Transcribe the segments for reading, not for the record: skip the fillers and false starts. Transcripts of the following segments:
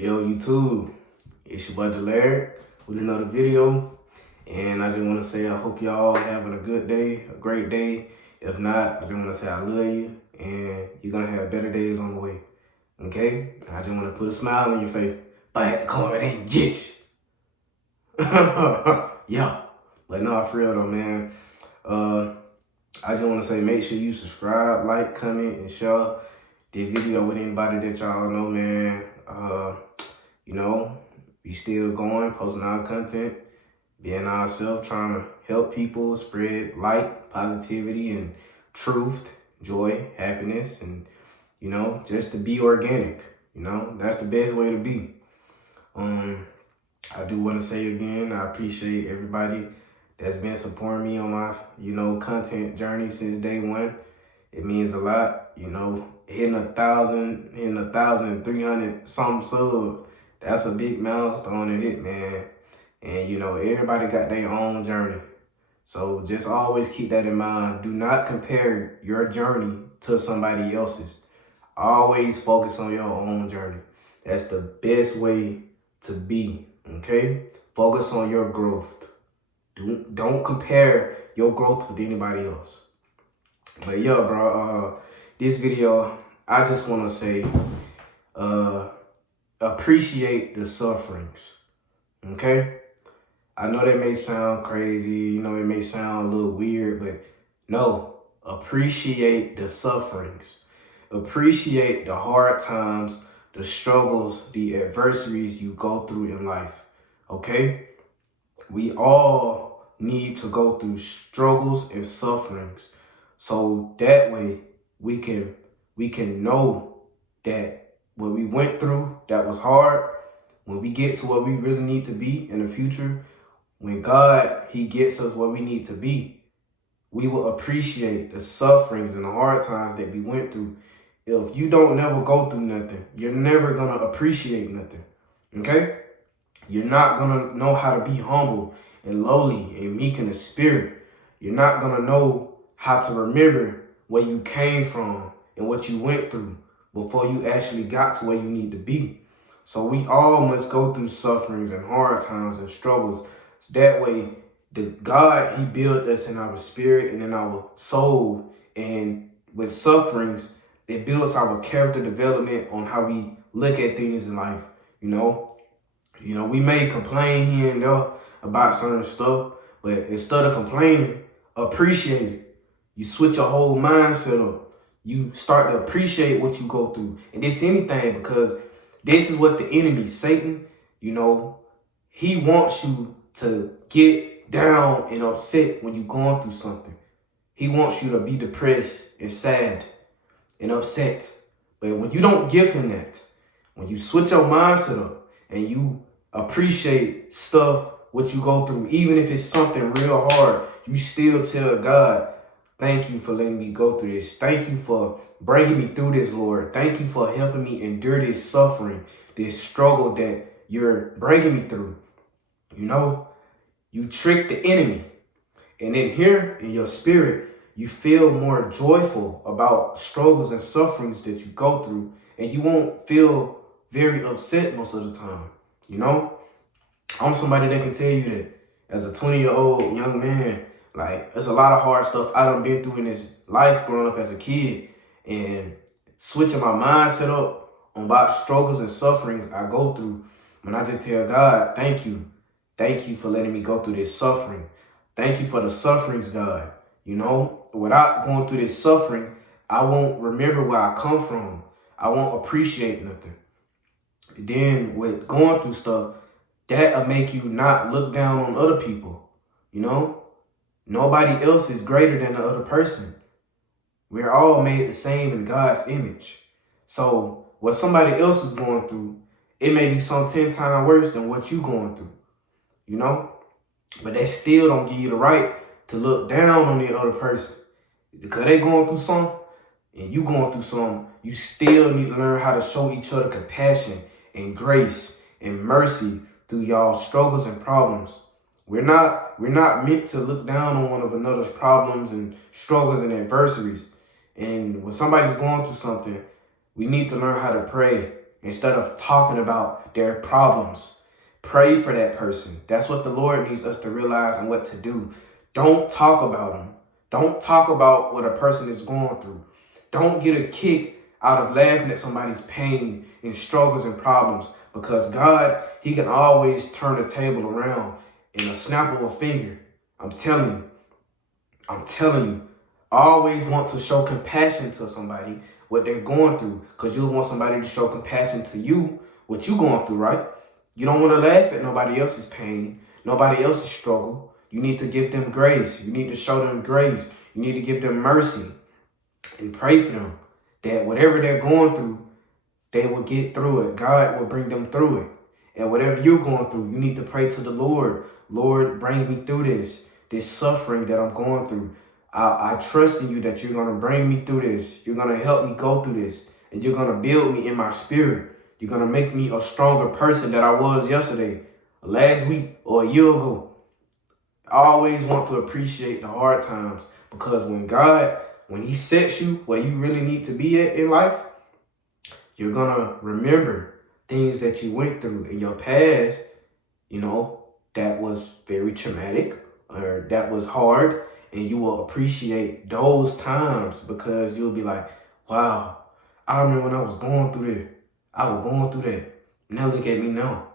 Yo, YouTube, it's your boy Delaire with another video. And I just want to say I hope y'all having a good day, a great day. If not, I just want to say I love you and you're going to have better days on the way. Okay? I just want to put a smile on your face. But I had to come in and jish. Yeah. But no, for real though, man. I just want to say make sure you subscribe, like, comment, and share this video with anybody that y'all know, man. You know, we still going, posting our content, being ourselves, trying to help people spread light, positivity, and truth, joy, happiness, and, you know, just to be organic. You know, that's the best way to be. I do want to say again, I appreciate everybody that's been supporting me on my, you know, content journey since day one. It means a lot, you know, hitting 1,300 some subs. That's a big milestone to hit, man. And, you know, everybody got their own journey. So just always keep that in mind. Do not compare your journey to somebody else's. Always focus on your own journey. That's the best way to be, okay? Focus on your growth. Don't compare your growth with anybody else. But yeah, bro, this video, I just want to say, appreciate the sufferings, okay? I know that may sound crazy, you know, it may sound a little weird, but no, appreciate the sufferings. Appreciate the hard times, the struggles, the adversities you go through in life, okay? We all need to go through struggles and sufferings. So that way we can know that what we went through that was hard, when we get to where we really need to be in the future, when God, he gets us where we need to be, we will appreciate the sufferings and the hard times that we went through. If you don't never go through nothing, you're never going to appreciate nothing, okay? You're not going to know how to be humble and lowly and meek in the spirit. You're not going to know how to remember where you came from and what you went through before you actually got to where you need to be. So we all must go through sufferings and hard times and struggles. So that way, God, he built us in our spirit and in our soul. And with sufferings, it builds our character development on how we look at things in life. You know, we may complain here and there about certain stuff, but instead of complaining, appreciate it. You switch your whole mindset up. You start to appreciate what you go through. And this anything, because this is what the enemy, Satan, you know, he wants you to get down and upset when you're going through something. He wants you to be depressed and sad and upset. But when you don't give him that, when you switch your mindset up and you appreciate stuff, what you go through, even if it's something real hard, you still tell God, thank you for letting me go through this. Thank you for bringing me through this, Lord. Thank you for helping me endure this suffering, this struggle that you're bringing me through. You know, you trick the enemy. And in here, in your spirit, you feel more joyful about struggles and sufferings that you go through. And you won't feel very upset most of the time. You know, I'm somebody that can tell you that as a 20-year-old young man, like, there's a lot of hard stuff I done been through in this life growing up as a kid, and switching my mindset up on about struggles and sufferings I go through. When I just tell God, thank you. Thank you for letting me go through this suffering. Thank you for the sufferings, God. You know, without going through this suffering, I won't remember where I come from. I won't appreciate nothing. Then with going through stuff, that'll make you not look down on other people, you know? Nobody else is greater than the other person. We're all made the same in God's image. So what somebody else is going through, it may be some 10 times worse than what you're going through, you know? But they still don't give you the right to look down on the other person. Because they going through something and you going through something, you still need to learn how to show each other compassion and grace and mercy through y'all struggles and problems. We're not meant to look down on one of another's problems and struggles and adversities. And when somebody's going through something, we need to learn how to pray. instead of talking about their problems. Pray for that person. That's what the Lord needs us to realize and what to do. Don't talk about them. Don't talk about what a person is going through. Don't get a kick out of laughing at somebody's pain and struggles and problems, because God, he can always turn the table around in a snap of a finger. I'm telling you, always want to show compassion to somebody, what they're going through, because you want somebody to show compassion to you, what you're going through, right? You don't want to laugh at nobody else's pain, nobody else's struggle. You need to give them grace. You need to show them grace. You need to give them mercy and pray for them that whatever they're going through, they will get through it. God will bring them through it. And whatever you're going through, you need to pray to the Lord. Lord, bring me through this suffering that I'm going through. I trust in you that you're going to bring me through this. You're going to help me go through this. And you're going to build me in my spirit. You're going to make me a stronger person than I was yesterday, last week, or a year ago. I always want to appreciate the hard times, because when he sets you where you really need to be at in life, you're going to remember things that you went through in your past, that was very traumatic or that was hard. And you will appreciate those times, because you'll be like, wow, I remember when I was going through this. I was going through that. Now look at me now.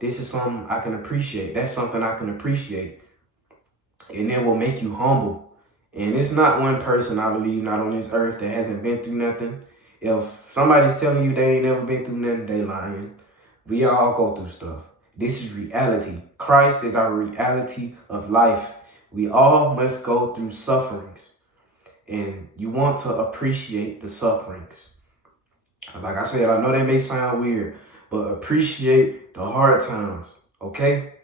This is something I can appreciate. That's something I can appreciate. And it will make you humble. And it's not one person, I believe, not on this earth that hasn't been through nothing. If somebody's telling you they ain't never been through nothing, they lying. We all go through stuff. This is reality. Christ is our reality of life. We all must go through sufferings. And you want to appreciate the sufferings. Like I said, I know they may sound weird, but appreciate the hard times, okay?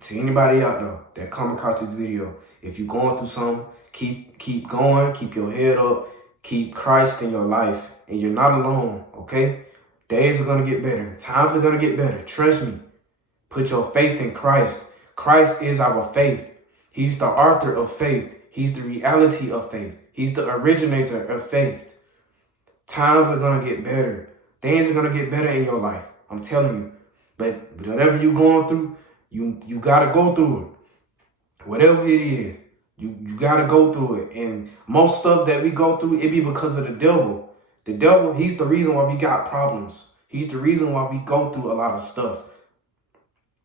To anybody out there that come across this video, if you're going through something, keep going, keep your head up, keep Christ in your life, and you're not alone, okay? Days are going to get better. Times are going to get better. Trust me. Put your faith in Christ. Christ is our faith. He's the author of faith. He's the reality of faith. He's the originator of faith. Times are going to get better. Things are going to get better in your life. I'm telling you. But whatever you're going through, you got to go through it. Whatever it is, you got to go through it. And most stuff that we go through, it be because of the devil. The devil, he's the reason why we got problems. He's the reason why we go through a lot of stuff.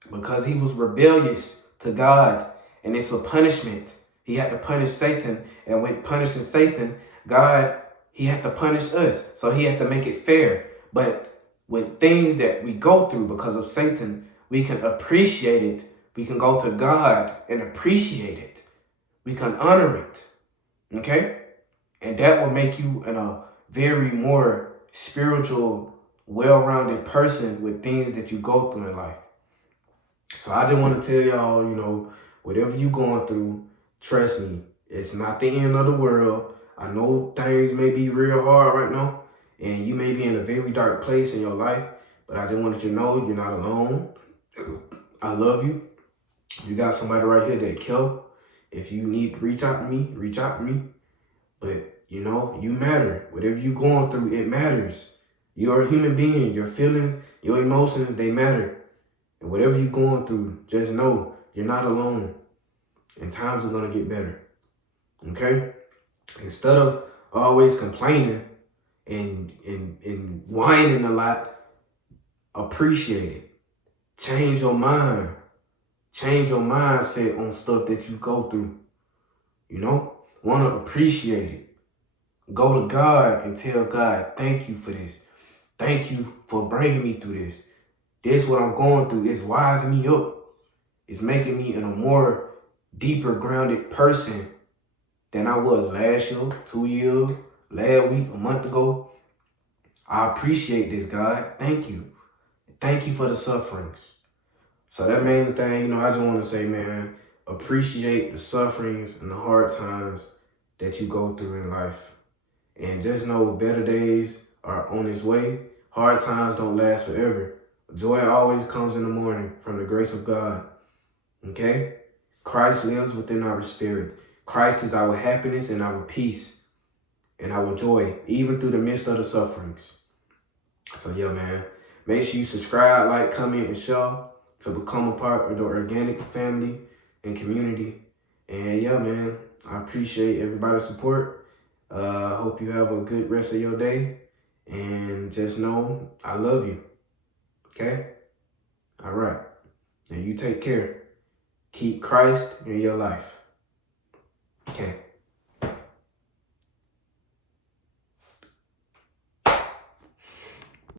Because he was rebellious to God. And it's a punishment. He had to punish Satan. And when punishing Satan, God, he had to punish us. So he had to make it fair. But with things that we go through because of Satan, we can appreciate it. We can go to God and appreciate it. We can honor it. Okay? And that will make you a very more spiritual, well-rounded person with things that you go through in life. So I just want to tell y'all, whatever you're going through, trust me, it's not the end of the world. I know things may be real hard right now, and you may be in a very dark place in your life, but I just wanted you to know you're not alone. I love you. You got somebody right here that care. If you need to reach out to me, reach out to me. But, you matter. Whatever you're going through, it matters. You're a human being. Your feelings, your emotions, they matter. And whatever you're going through, just know you're not alone. And times are going to get better. Okay? Instead of always complaining and whining a lot, appreciate it. Change your mind. Change your mindset on stuff that you go through. Want to appreciate it. Go to God and tell God, thank you for this. Thank you for bringing me through this. This what I'm going through is wising me up. It's making me a more deeper grounded person than I was last year, 2 years, last week, a month ago. I appreciate this, God. Thank you. Thank you for the sufferings. So that main thing, I just want to say, man, appreciate the sufferings and the hard times that you go through in life. And just know better days are on its way. Hard times don't last forever. Joy always comes in the morning from the grace of God. Okay? Christ lives within our spirit. Christ is our happiness and our peace and our joy, even through the midst of the sufferings. So yeah, man, make sure you subscribe, like, comment, and share to become a part of the organic family and community. And yeah, man, I appreciate everybody's support. Hope you have a good rest of your day. And just know I love you. Okay? All right. And you take care. Keep Christ in your life. Okay.